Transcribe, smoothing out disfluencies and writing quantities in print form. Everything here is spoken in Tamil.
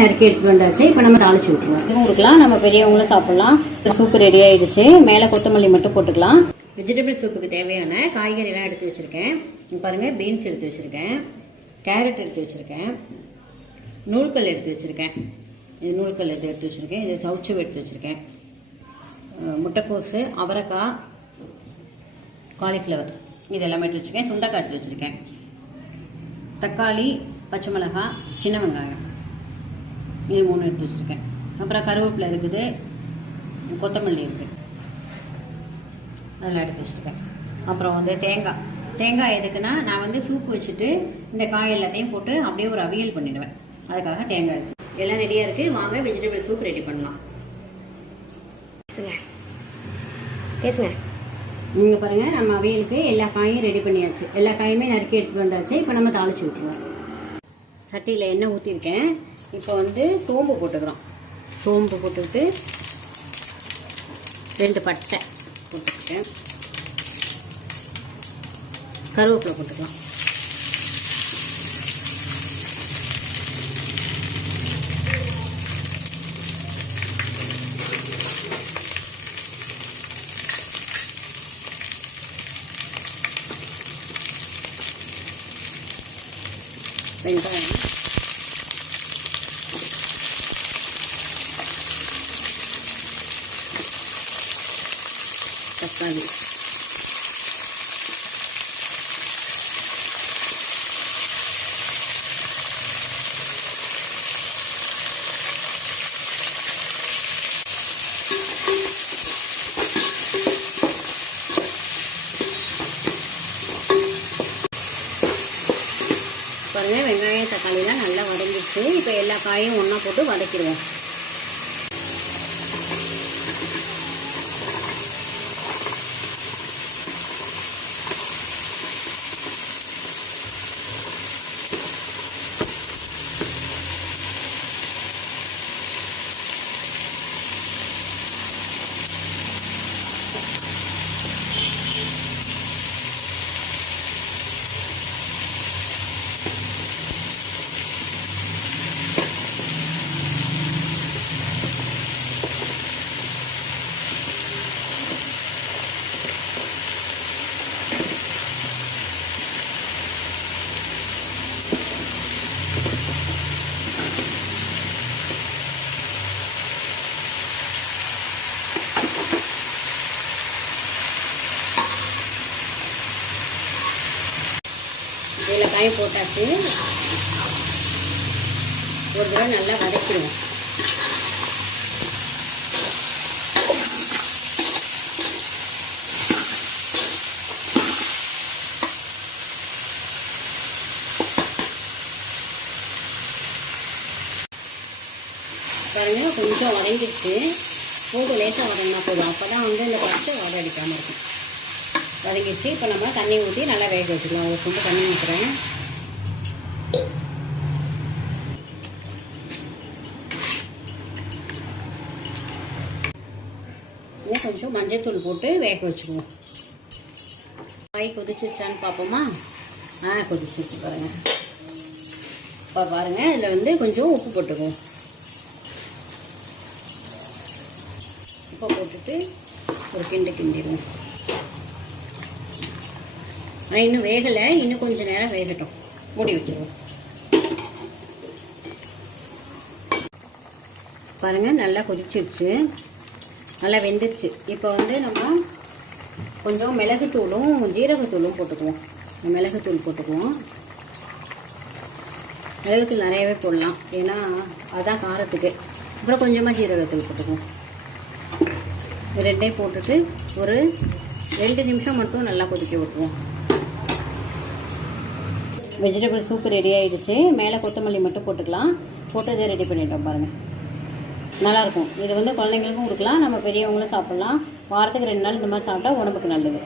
நறுக்கி எடுத்துட்டு வந்தாச்சு. இப்போ நம்ம தாளிச்சு விட்டுருவோம். இதுவும் கொடுக்கலாம், நம்ம பெரியவங்களும் சாப்பிடலாம். சூப்பு ரெடி ஆயிடுச்சு. மேலே கொத்தமல்லி மட்டும் போட்டுக்கலாம். வெஜிடபிள் சூப்புக்கு தேவையான காய்கறிலாம் எடுத்து வச்சிருக்கேன். பாருங்க, பீன்ஸ் எடுத்து வச்சிருக்கேன், கேரட் எடுத்து வச்சிருக்கேன், நூல்கல் எடுத்து வச்சிருக்கேன். இது நூல்கல் எடுத்து வச்சிருக்கேன். இது சவுச்சவு எடுத்து வச்சிருக்கேன், முட்டைக்கோசு, அவரைக்காய், காலிஃப்ளவர் இது எல்லாமே எடுத்து வச்சிருக்கேன். சுண்டைக்காய் எடுத்து வச்சிருக்கேன், தக்காளி, பச்சை மிளகாய், சின்ன வெங்காயம் இது 3 எடுத்து வச்சுருக்கேன். அப்புறம் கருவேப்பிலை இருக்குது, கொத்தமல்லி இருக்குது, அதெல்லாம் எடுத்து வச்சுருக்கேன். அப்புறம் வந்து தேங்காய் எதுக்குன்னா, நான் வந்து சூப்பு வச்சுட்டு இந்த காய் எல்லாத்தையும் போட்டு அப்படியே ஒரு அவியல் பண்ணிடுவேன். அதுக்காக தேங்காய் எடுத்து எல்லாம் ரெடியாக இருக்குது. வாங்க வெஜிடபிள் சூப் ரெடி பண்ணலாம். பேசுங்க. நீங்கள் பாருங்கள், நம்ம அவியலுக்கு எல்லா காயும் ரெடி பண்ணியாச்சு. எல்லா காயுமே நறுக்கி எடுத்துகிட்டு வந்தாச்சு. இப்போ நம்ம தாளிச்சு விட்டுருவோம். சட்டியில் எண்ணெய் ஊற்றிருக்கேன். இப்போ வந்து சோம்பு போட்டுக்கிறோம். சோம்பு போட்டுக்கிட்டு 2 பட்டை போட்டுக்கிட்டேன், கருவேப்பிலை போட்டுக்கலாம். வெங்காயம், தக்காளி, பாருங்க, வெங்காயம் தக்காளிலாம் நல்லா வதங்கிடுச்சு. இப்போ எல்லா காயும் ஒன்றா போட்டு வதக்கிடுவோம். இதில் காய் போட்டாச்சு. ஒரு தடவை நல்லா வதக்கிடுவோம். பாருங்க, கொஞ்சம் வதங்கிடுச்சு. போதும், லேசாக வதங்கினா போதும். அப்போ தான் வந்து இந்த பச்சை வடை அடிக்காமல் இருக்கும். வதங்கிடுச்சு. இப்போ நம்ம தண்ணி ஊற்றி நல்லா வேக வச்சுக்கலாம். ஒரு சொம்பு தண்ணி ஊற்றுறேன். இன்னும் கொஞ்சம் மஞ்சத்தூள் போட்டு வேக வச்சுக்குவோம். காய் கொதிச்சிருச்சான்னு பார்ப்போமா? கொதிச்சிருச்சு பாருங்கள். இப்போ பாருங்கள், இதில் வந்து கொஞ்சம் உப்பு போட்டுக்குவோம். உப்பை போட்டுட்டு ஒரு கிண்டிடுவோம். இன்னும் வேகலை, இன்னும் கொஞ்சம் நேரம் வேகட்டும். மூடி வச்சுருவோம். பாருங்கள், நல்லா கொதிச்சிருச்சு, நல்லா வெந்துருச்சு. இப்போ வந்து நம்ம கொஞ்சம் மிளகுத்தூளும் ஜீரகத்தூளும் போட்டுக்குவோம். மிளகுத்தூள் போட்டுக்குவோம். மிளகுத்தூள் நிறையவே போடலாம், ஏன்னா அதுதான் காரத்துக்கு. அப்புறம் கொஞ்சமாக ஜீரகத்தூள் போட்டுக்குவோம். ரெண்டையும் போட்டுட்டு ஒரு 2 நிமிஷம் மட்டும் நல்லா கொதிக்க விட்டுருவோம். வெஜிடபிள் சூப்பு ரெடி ஆகிடுச்சு. மேலே கொத்தமல்லி மட்டும் போட்டுக்கலாம். போட்டு இதை ரெடி பண்ணிட்டோம். பாருங்கள், நல்லாயிருக்கும். இது வந்து குழந்தைங்களுக்கும் கொடுக்கலாம், நம்ம பெரியவங்களும் சாப்பிட்லாம். வாரத்துக்கு 2 நாள் இந்த மாதிரி சாப்பிட்டா உடம்புக்கு நல்லது.